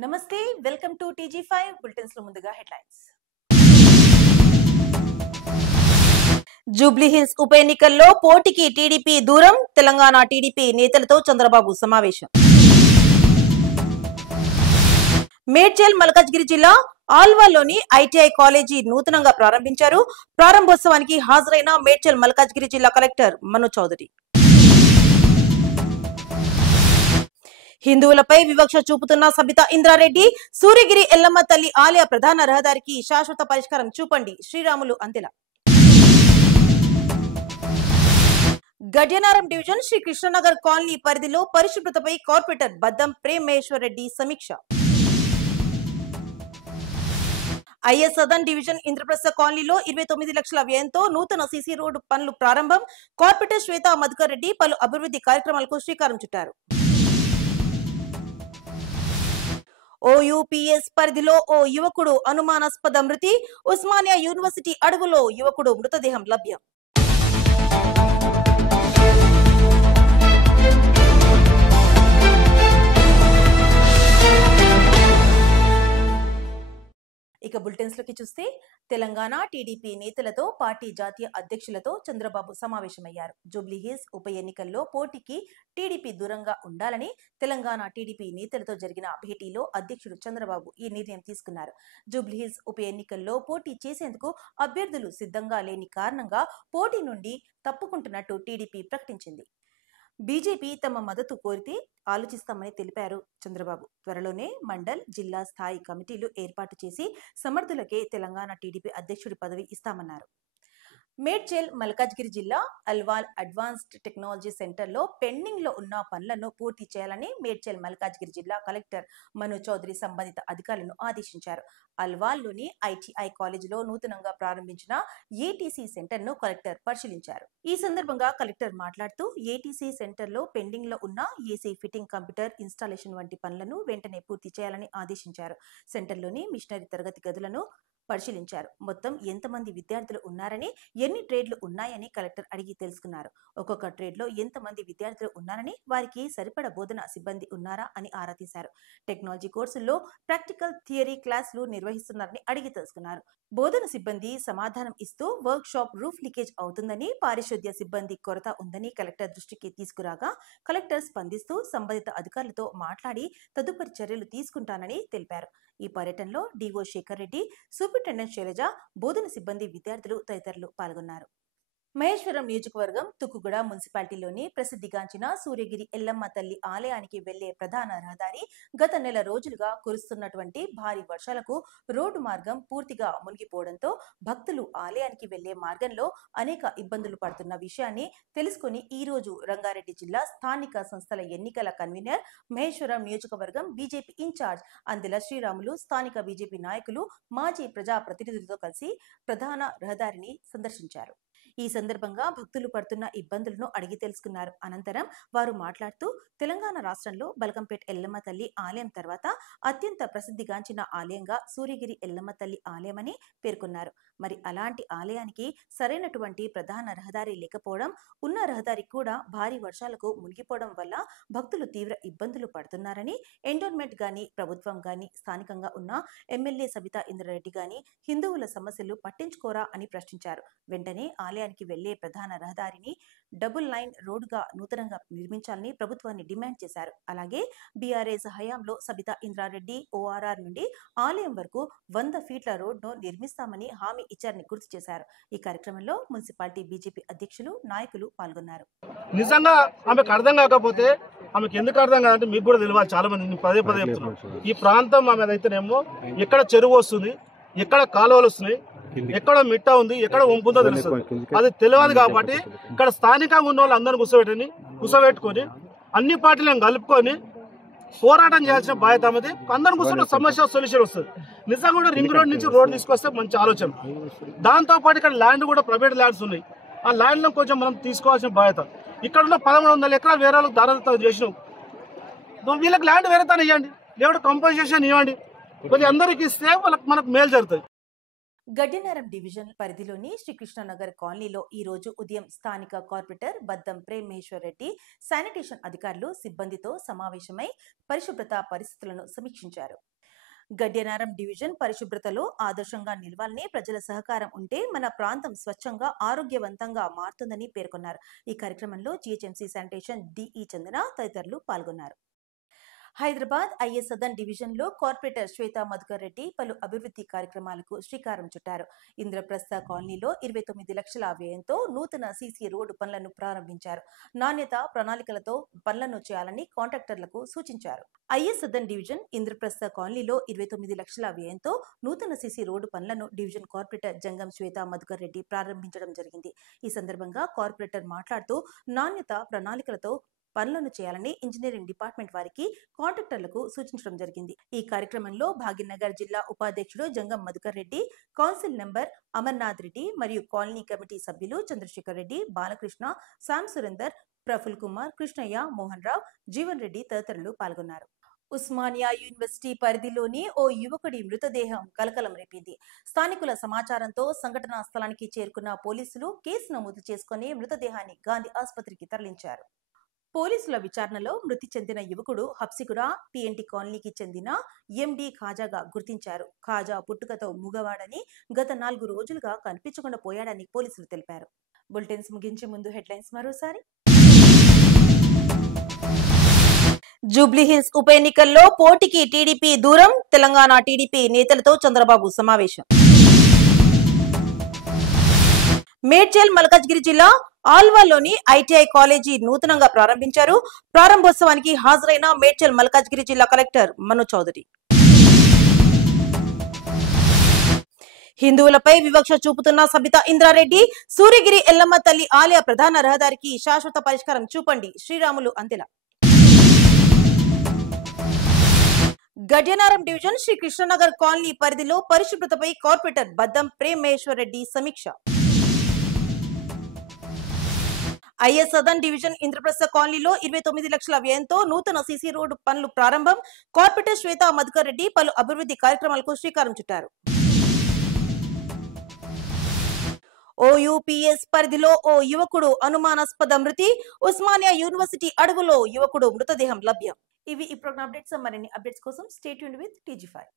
నమస్తే welcome to TG5 bulletins లో ముందుగా హెడ్లైన్స్. జూబ్లీ హిల్స్ ఉప ఎన్నికల్లో పోటీకి టీడీపీ దూరం, తెలంగాణ టీడీపీ నేతలతో చంద్రబాబు సమావేశం. మేడ్చల్ మల్కాజ్గిరి జిల్లా ఆల్వాలోని ఐటీఐ కాలేజీ నూతనంగా ప్రారంభించారు. ప్రారంభోత్సవానికి హాజరైన మేడ్చల్ మల్కాజ్గిరి జిల్లా కలెక్టర్ మను చౌదరి. హిందువులపై వివక్ష చూపుతున్న సబితా ఇంద్రారెడ్డి, సూర్యగిరి ఎల్లమ్మ తల్లి ఆలయ ప్రధాన రహదారికి శాశ్వత పరిష్కారం చూపండి, శ్రీరాములు అంతెల. గడ్యనారం డివిజన్ శ్రీ కృష్ణనగర్ కాలనీ పరిధిలో పరిశుభ్రతపై కార్పొరేటర్ బద్దం ప్రేమ్ మహేశ్వర్ రెడ్డి సమీక్ష. ఐఎస్ సదన్ డివిజన్ ఇంద్రప్రస్థ కాలనీలో 29 లక్షల వ్యయంతో నూతన సీసీ రోడ్డు పనులు ప్రారంభం. కార్పొరేటర్ శ్వేత మధుకర్ రెడ్డి పలు అభివృద్ధి కార్యక్రమాలకు శ్రీకారం చుట్టారు. OUPS పరిధిలో ఓ యువకుడు అనుమానాస్పద మృతి. ఉస్మానియా యూనివర్సిటీ అడవులో యువకుడు మృతదేహం లభ్యం. ఇక బులెటిన్స్ లోకి చూస్తే, తెలంగాణ టీడీపీ నేతలతో పార్టీ జాతీయ అధ్యక్షులతో చంద్రబాబు సమావేశమయ్యారు. జూబ్లీ హిల్స్ ఉప ఎన్నికల్లో పోటీకి టీడీపీ దూరంగా ఉండాలని తెలంగాణ టీడీపీ నేతలతో జరిగిన భేటీలో అధ్యక్షుడు చంద్రబాబు ఈ నిర్ణయం తీసుకున్నారు. జూబ్లీ హిల్స్ ఉప ఎన్నికల్లో పోటీ చేసేందుకు అభ్యర్థులు సిద్ధంగా లేని కారణంగా పోటీ నుండి తప్పుకుంటున్నట్టు టీడీపీ ప్రకటించింది. బీజేపీ తమ మద్దతు కోరితే ఆలోచిస్తామని తెలిపారు చంద్రబాబు. త్వరలోనే మండల్, జిల్లా స్థాయి కమిటీలు ఏర్పాటు చేసి సమర్థులకే తెలంగాణ టీడీపీ అధ్యక్షుడి పదవి ఇస్తామన్నారు. మేడ్చల్ మల్కాజ్గిరి జిల్లా అల్వాల్ అడ్వాన్స్డ్ టెక్నాలజీ సెంటర్లో పెండింగ్ లో ఉన్న పనులను పూర్తి చేయాలని మేడ్చల్ మల్కాజ్గిరి జిల్లా కలెక్టర్ మను చౌదరి సంబంధిత అధికారులను ఆదేశించారు. అల్వాల్లోని ఐటీఐ కాలేజీలో నూతనంగా ప్రారంభించిన ఏటీసీ సెంటర్ ను కలెక్టర్ పరిశీలించారు. ఈ సందర్భంగా కలెక్టర్ మాట్లాడుతూ ఏటీసీ సెంటర్ లో పెండింగ్ లో ఉన్న ఏసీ ఫిట్టింగ్, కంప్యూటర్ ఇన్స్టాలేషన్ వంటి పనులను వెంటనే పూర్తి చేయాలని ఆదేశించారు. సెంటర్లోని మిషనరీ తరగతి గదులను పరిశీలించారు. మొత్తం ఎంతమంది విద్యార్థులు ఉన్నారని, ఎన్ని ట్రేడ్లు ఉన్నాయని కలెక్టర్ అడిగి తెలుసుకున్నారు. ఒక్కొక్క ట్రేడ్ లో ఎంతమంది విద్యార్థులు ఉన్నారని, వారికి సరిపడ బోధన సిబ్బంది ఉన్నారా అని ఆరా తీశారు. టెక్నాలజీ కోర్సుల్లో ప్రాక్టికల్, థియరీ క్లాసులు నిర్వహిస్తున్నారని అడిగి తెలుసుకున్నారు. బోధన సిబ్బంది సమాధానం ఇస్తూ వర్క్ షాప్ రూఫ్ లీకేజ్ అవుతుందని, పారిశుద్ధ్య సిబ్బంది కొరత ఉందని కలెక్టర్ దృష్టికి తీసుకురాగా కలెక్టర్ స్పందిస్తూ సంబంధిత అధికారులతో మాట్లాడి తదుపరి చర్యలు తీసుకుంటానని తెలిపారు. ఈ పర్యటనలో డిఓ శేఖర్ రెడ్డి, సూపరింటెండెంట్ శైలజ, బోధన సిబ్బంది, విద్యార్థులు తదితరులు పాల్గొన్నారు. మహేశ్వరం నియోజకవర్గం తుక్కుగూడ మున్సిపాలిటీలోని ప్రసిద్ధిగాంచిన సూర్యగిరి ఎల్లమ్మ తల్లి ఆలయానికి వెళ్లే ప్రధాన రహదారి గత నెల రోజులుగా కురుస్తున్నటువంటి భారీ వర్షాలకు రోడ్డు మార్గం పూర్తిగా మునిగిపోవడంతో భక్తులు ఆలయానికి వెళ్లే మార్గంలో అనేక ఇబ్బందులు పడుతున్న విషయాన్ని తెలుసుకుని ఈ రోజు రంగారెడ్డి జిల్లా స్థానిక సంస్థల ఎన్నికల కన్వీనర్, మహేశ్వరం నియోజకవర్గం బీజేపీ ఇన్ఛార్జ్ అందెల శ్రీరాములు, స్థానిక బీజేపీ నాయకులు, మాజీ ప్రజా ప్రతినిధులతో కలిసి ప్రధాన రహదారిని సందర్శించారు. ఈ సందర్భంగా భక్తులు పడుతున్న ఇబ్బందులను అడిగి తెలుసుకున్నారు. అనంతరం వారు మాట్లాడుతూ తెలంగాణ రాష్ట్రంలో బల్కంపేట్ ఎల్లమ్మ తల్లి ఆలయం తర్వాత అత్యంత ప్రసిద్ధిగాంచిన ఆలయంగా సూర్యగిరి ఎల్లమ్మ తల్లి ఆలయమని పేర్కొన్నారు. మరి అలాంటి ఆలయానికి సరైనటువంటి ప్రధాన రహదారి లేకపోవడం, ఉన్న రహదారి కూడా భారీ వర్షాలకు మునిగిపోవడం వల్ల భక్తులు తీవ్ర ఇబ్బందులు పడుతున్నారని, ఎండోన్మెంట్ గాని, ప్రభుత్వం గాని, స్థానికంగా ఉన్న ఎమ్మెల్యే సబితా ఇంద్రారెడ్డి గాని హిందువుల సమస్యలు పట్టించుకోరా అని ప్రశ్నించారు. వెంటనే ఆలయానికి వెళ్లే ప్రధాన రహదారిని డబుల్ లైన్ రోడ్డుగా నూతనంగా నిర్మించాలని ప్రభుత్వాన్ని డిమాండ్ చేశారు. అలాగే బీఆర్ఎస్ హయాంలో సబితా ఇంద్రారెడ్డి ORR నుండి ఆలయం వరకు 100 ఫీట్ల రోడ్డును నిర్మిస్తామని హామీ ఇచ్చారని గుర్తు చేశారు. ఈ కార్యక్రమంలో మున్సిపాలిటీ బీజేపీ అధ్యక్షులు, నాయకులు పాల్గొన్నారు. నిజంగా ఆమెకు అర్థం కాకపోతే ఆమెకు ఎందుకు అర్థం కాదంటే మీకు కూడా తెలియాలి. చాలా మంది పదే పదే చెప్తున్నారు. ఈ ప్రాంతం ఆమె అయితేనేమో ఎక్కడ చెరువు వస్తుంది, ఎక్కడ కాలువలు వస్తున్నాయి, ఎక్కడ మిట్ట ఉంది, ఎక్కడ వంపుందో తెలుస్తుంది. అది తెలియదు కాబట్టి ఇక్కడ స్థానికంగా ఉన్న వాళ్ళు అందరిని కూర్చోబెట్టుకొని అన్ని పార్టీలను కలుపుకొని పోరాటం చేయాల్సిన బాధ్యత అనేది. అందరిని కూర్చొని సమస్య సొల్యూషన్ వస్తుంది. నిజంగా కూడా రింగ్ రోడ్ నుంచి రోడ్ తీసుకొస్తే మంచి ఆలోచన. దాంతో పాటు ఇక్కడ ల్యాండ్ కూడా ప్రైవేట్ ల్యాండ్స్ ఉన్నాయి. ఆ ల్యాండ్ లో కొంచెం మనం తీసుకోవాల్సిన బాధ్యత. ఇక్కడ ఉన్న 1100 ఎకరాలు వేరే వాళ్ళకి దారాలతో చేసినాం. వీళ్ళకి ల్యాండ్ వేరే తను ఇవ్వండి, లేకపోతే కంపన్సేషన్ ఇవ్వండి. కొద్దిగా అందరికి ఇస్తే మనకు మేలు జరుగుతుంది. గడ్డినారం డివిజన్ పరిధిలోని శ్రీకృష్ణనగర్ కాలనీలో ఈ రోజు ఉదయం స్థానిక కార్పొరేటర్ బద్దం ప్రేమ్ మహేశ్వర్ రెడ్డి శానిటేషన్ అధికారులు సిబ్బందితో సమావేశమై పరిశుభ్రత పరిస్థితులను సమీక్షించారు. గడ్డినారం డివిజన్ పరిశుభ్రతలో ఆదర్శంగా నిలవాలని ప్రజల సహకారం ఉంటే మన ప్రాంతం స్వచ్ఛంగా ఆరోగ్యవంతంగా మారుతుందని పేర్కొన్నారు. ఈ కార్యక్రమంలో జీహెచ్ఎంసీ శానిటేషన్ డిఈ చందన తదితరులు పాల్గొన్నారు. హైదరాబాద్ ఐఎస్ సదన్ డివిజన్ లో కార్పొరేటర్ శ్వేతా మధుకర్ రెడ్డి పలు అభివృద్ధి కార్యక్రమాలకు శ్రీకారం చుట్టారు. ఇంద్రప్రస్థ కాలనీలో 29 లక్షల వ్యయంతో నూతన సీసీ రోడ్డు పనులను ప్రారంభించారు. నాణ్యత ప్రణాళికలతో పనులను చేయాలని కాంట్రాక్టర్లకు సూచించారు. ఐఎస్ సదన్ డివిజన్ ఇంద్రప్రస్థ కాలనీలో 29 లక్షల వ్యయంతో నూతన సీసీ రోడ్డు పనులను డివిజన్ కార్పొరేటర్ జంగం శ్వేతా మధుకర్ రెడ్డి ప్రారంభించడం జరిగింది. ఈ సందర్భంగా కార్పొరేటర్ మాట్లాడుతూ నాణ్యత ప్రణాళికలతో పనులను చేయాలని ఇంజనీరింగ్ డిపార్ట్మెంట్ వారికి కాంట్రాక్టర్లకు సూచించడం జరిగింది. ఈ కార్యక్రమంలో భాగ్యనగర్ జిల్లా ఉపాధ్యక్షుడు జంగం మధుకర్ రెడ్డి, కౌన్సిల్ మెంబర్ అమర్నాథ్ రెడ్డి మరియు కాలనీ కమిటీ సభ్యులు చంద్రశేఖర్ రెడ్డి, బాలకృష్ణ, శామ్ సురేందర్, ప్రఫుల్ కుమార్, కృష్ణయ్య, మోహన్ రావు, జీవన్ రెడ్డి తదితరులు పాల్గొన్నారు. ఉస్మానియా యూనివర్సిటీ పరిధిలోని ఓ యువకుడి మృతదేహం కలకలం రేపింది. స్థానికుల సమాచారంతో సంఘటనా స్థలానికి చేరుకున్న పోలీసులు కేసు నమోదు చేసుకుని మృతదేహాన్ని గాంధీ ఆసుపత్రికి తరలించారు. పోలీసుల విచారణలో మృతి చెందిన యువకుడు హబ్సిగూడ పిఎన్టీ కాలనీకి చెందిన ఎండి ఖాజాగా గుర్తించారు. ఖాజా పుట్టుకతో మూగవాడని, గత 4 రోజులుగా కనిపించకుండా పోయాడని పోలీసులు తెలిపారు. బులెటిన్స్ ముగించే ముందు హెడ్లైన్స్ మరోసారి. జూబ్లీహిల్స్ ఉప ఎన్నికల్లో పోటీకి టీడీపీ దూరం, తెలంగాణ టీడీపీ నేతలతో చంద్రబాబు సమావేశం. మేడ్చల్ మల్కాజ్గిరి జిల్లా ఆల్వాలోని ఐటీఐ కాలేజీ నూతనంగా ప్రారంభించారు. ప్రారంభోత్సవానికి హాజరైన మేడ్చల్ మల్కాజ్గిరి జిల్లా కలెక్టర్ మను చౌదరి. హిందువులపై వివక్ష చూపుతున్న సబితా ఇంద్రారెడ్డి, సూర్యగిరి ఎల్లమ్మ తల్లి ఆలయ ప్రధాన రహదారికి శాశ్వత పరిష్కారం చూపండి, శ్రీరాములు అంతెల. గడ్డినారం డివిజన్ శ్రీకృష్ణనగర్ కాలనీ పరిధిలో పరిశుభ్రతపై కార్పొరేటర్ బద్దం ప్రేమ్ మహేశ్వర్ రెడ్డి సమీక్ష. ఐఎస్ సదన్ డివిజన్ ఇంద్రప్రస్థ కాలనీలో 29 లక్షల వ్యయంతో నూతన సీసీ రోడ్డు పనులు ప్రారంభం. కార్పొరేటర్ శ్వేతా మధుకర్ రెడ్డి పలు అభివృద్ధి కార్యక్రమాలకు శ్రీకారం చుట్టారు. ఓయూపీఎస్ పరిధిలో ఓ యువకుడు అనుమానాస్పద మృతి. ఉస్మానియా యూనివర్సిటీ అడవులో యువకుడు మృతదేహం లభ్యం. ఇవి ఈ ప్రోగ్రామ్ అప్డేట్స్. మరిన్ని అప్డేట్స్ కోసం స్టే ట్యూన్డ్ విత్ TG5.